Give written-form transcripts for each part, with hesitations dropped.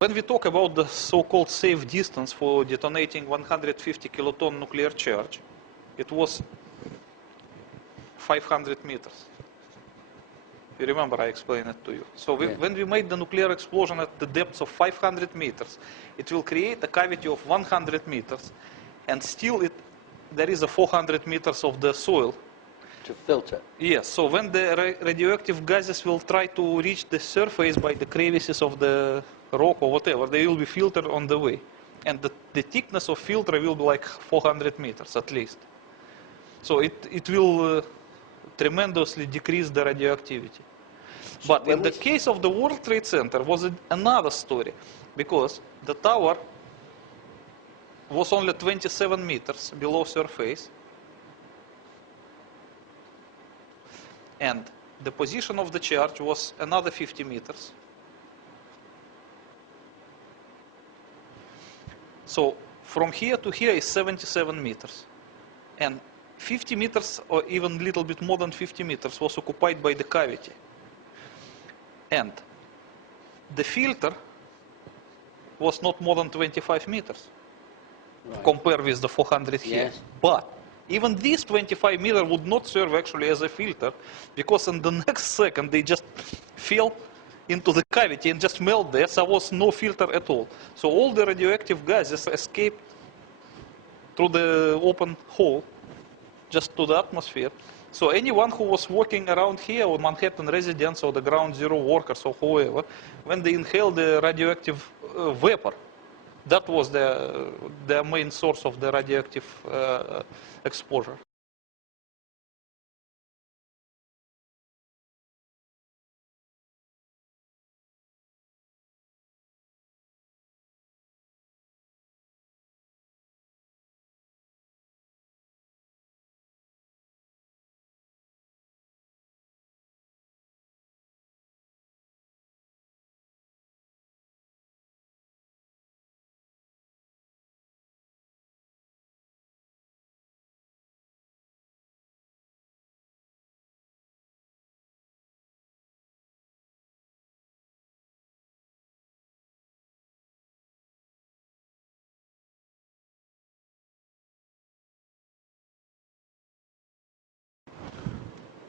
When we talk about the so-called safe distance for detonating 150 kiloton nuclear charge, it was 500 meters. You remember I explained it to you. So when we made the nuclear explosion at the depth of 500 meters, it will create a cavity of 100 meters, and still there is a 400 meters of the soil. To filter. Yes, so when the radioactive gases will try to reach the surface by the crevices of the rock or whatever, they will be filtered on the way. And the thickness of filter will be like 400 meters at least. So it will tremendously decrease the radioactivity. But in the case of the World Trade Center was another story, because the tower was only 27 meters below surface, and the position of the charge was another 50 meters. So from here to here is 77 meters. And 50 meters, or even a little bit more than 50 meters, was occupied by the cavity. And the filter was not more than 25 meters, compared with the 400 here. Yes. But even this 25 meter would not serve actually as a filter, because in the next second they just fell into the cavity and just melt there, so there was no filter at all. So all the radioactive gases escaped through the open hole, just to the atmosphere. So anyone who was walking around here, or Manhattan residents, or the ground zero workers, or whoever, when they inhaled the radioactive vapor, that was the main source of the radioactive exposure.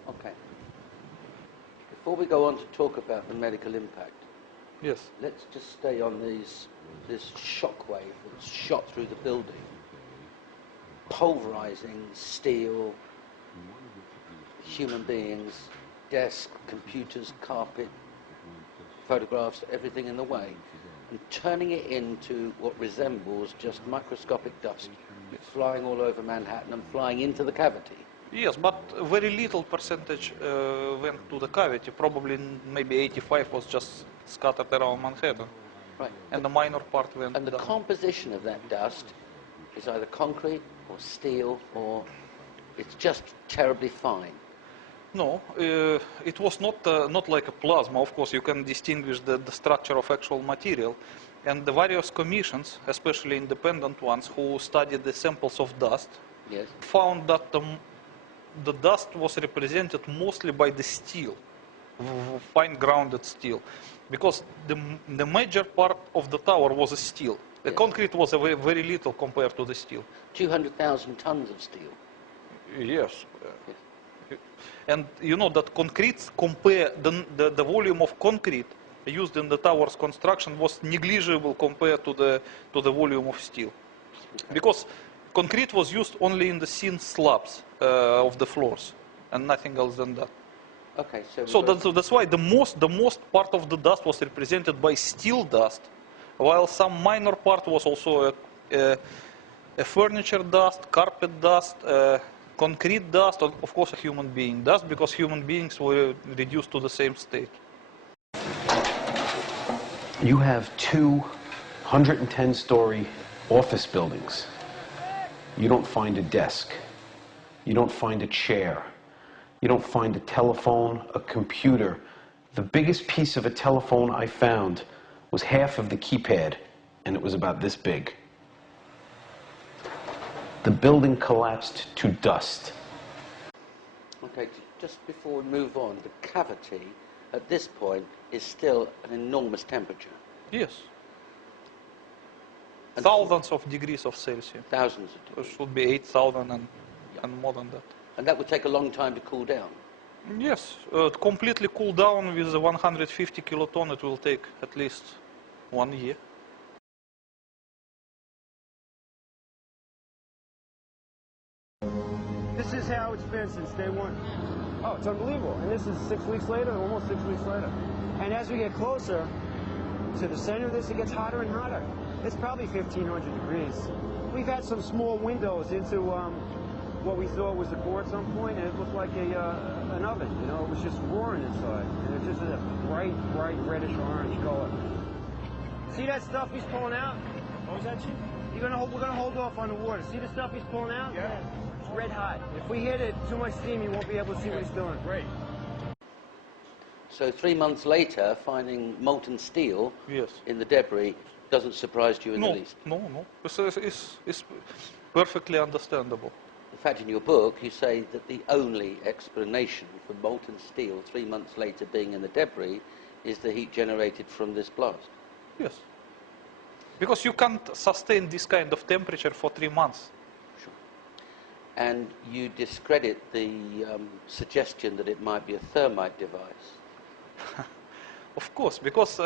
Okay. Before we go on to talk about the medical impact, Yes. let's just stay on this shockwave that's shot through the building, pulverizing steel, human beings, desks, computers, carpet, photographs, everything in the way, and turning it into what resembles just microscopic dust, flying all over Manhattan and flying into the cavity. Yes, but very little percentage went to the cavity. Probably maybe 85 was just scattered around Manhattan. Right. And the minor part went And the down. composition of that dust is either concrete or steel, or it's just terribly fine. No, it was not like a plasma. Of course, you can distinguish the structure of actual material. And the various commissions, especially independent ones, who studied the samples of dust, Yes. found that the dust was represented mostly by the steel, fine grounded steel, because the major part of the tower was a steel. The Yes. concrete was very little compared to the steel. 200,000 tons of steel. Yes. Yes. And you know that concrete, compare the volume of concrete used in the tower's construction was negligible compared to the volume of steel, because concrete was used only in the thin slabs of the floors, and nothing else than that. Okay, So that's why the most part of the dust was represented by steel dust, while some minor part was also a furniture dust, carpet dust, concrete dust, and of course a human being dust, because human beings were reduced to the same state. You have 210-story office buildings. You don't find a desk. You don't find a chair. You don't find a telephone, a computer. The biggest piece of a telephone I found was half of the keypad, and it was about this big. The building collapsed to dust. Okay, just before we move on, the cavity at this point is still an enormous temperature. Yes. And thousands of degrees of Celsius. thousands of It degrees. should be 8,000 and more than that. And that would take a long time to cool down. Yes, completely cool down with the 150 kiloton, it will take at least 1 year. This is how it's been since day one. Oh, it's unbelievable. And this is 6 weeks later, almost 6 weeks later. And as we get closer to the center of this, it gets hotter and hotter. It's probably 1,500 degrees. We've had some small windows into what we thought was the core at some point, and it looked like an oven. You know, it was just roaring inside. And it just is a bright, bright reddish orange color. See that stuff he's pulling out? What was that, Chief? We're gonna hold off on the water. See the stuff he's pulling out? Yeah. It's red hot. If we hit it too much steam, you won't be able to see what he's doing. Great. So 3 months later, finding molten steel Yes. in the debris doesn't surprise you in the least. No. It's perfectly understandable. In fact, in your book, you say that the only explanation for molten steel 3 months later being in the debris is the heat generated from this blast. Yes. Because you can't sustain this kind of temperature for 3 months. Sure. And you discredit the suggestion that it might be a thermite device. Of course, because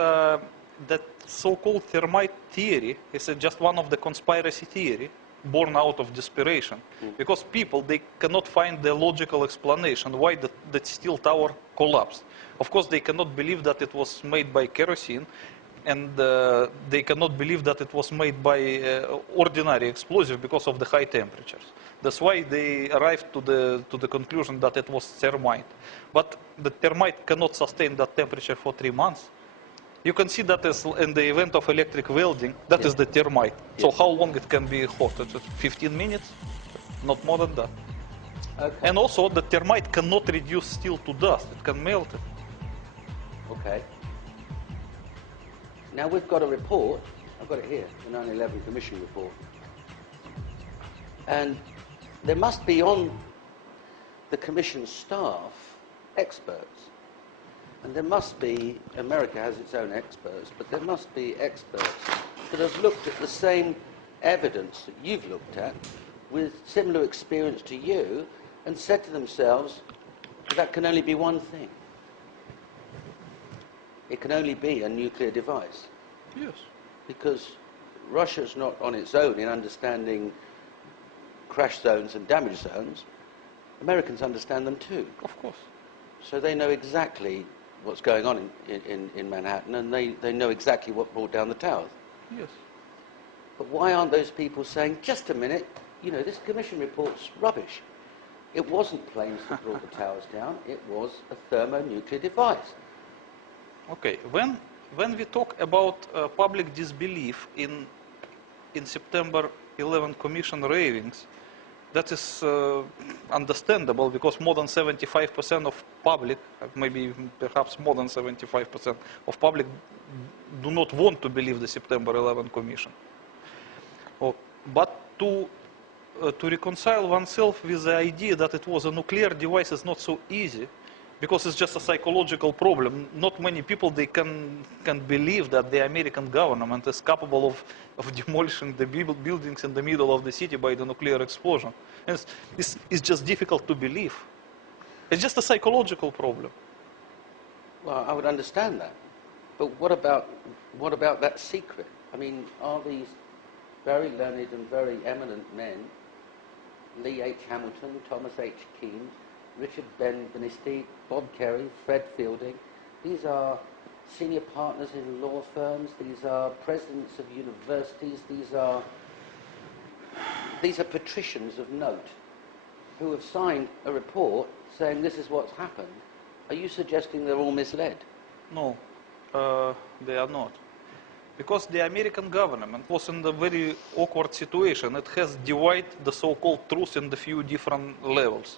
that so-called thermite theory is just one of the conspiracy theory born out of desperation. Because people, they cannot find the logical explanation why that steel tower collapsed. Of course, they cannot believe that it was made by kerosene, and they cannot believe that it was made by ordinary explosive because of the high temperatures. That's why they arrived to the conclusion that it was thermite. But the thermite cannot sustain that temperature for 3 months. You can see that as in the event of electric welding, that is the thermite. So how long it can be hot? It's 15 minutes, not more than that. Okay. And also the thermite cannot reduce steel to dust, it can melt it. Okay. Now we've got a report, I've got it here, the 9/11 Commission report. And there must be on the Commission staff experts. And there must be, America has its own experts, but there must be experts that have looked at the same evidence that you've looked at with similar experience to you and said to themselves, that can only be one thing. It can only be a nuclear device. Yes. Because Russia's not on its own in understanding crash zones and damage zones. Americans understand them too. Of course. So they know exactly what's going on in Manhattan, and they know exactly what brought down the towers. Yes. But why aren't those people saying, just a minute, you know, this commission report's rubbish. It wasn't planes that brought the towers down, it was a thermonuclear device. Okay, when we talk about public disbelief in September 11 Commission ravings, that is understandable because more than 75% of public, maybe perhaps more than 75% of public do not want to believe the September 11 Commission. But to reconcile oneself with the idea that it was a nuclear device is not so easy, because it's just a psychological problem. Not many people, they can believe that the American government is capable of demolishing the buildings in the middle of the city by the nuclear explosion. And it's just difficult to believe. It's just a psychological problem. Well, I would understand that. But what about that secret? I mean, are these very learned and very eminent men, Lee H. Hamilton, Thomas H. Keane, Richard Benisti, Bob Kerry, Fred Fielding, these are senior partners in law firms, these are presidents of universities, these are patricians of note who have signed a report saying this is what's happened. Are you suggesting they're all misled? No, they are not. Because the American government was in a very awkward situation. It has divided the so-called truth in the few different levels.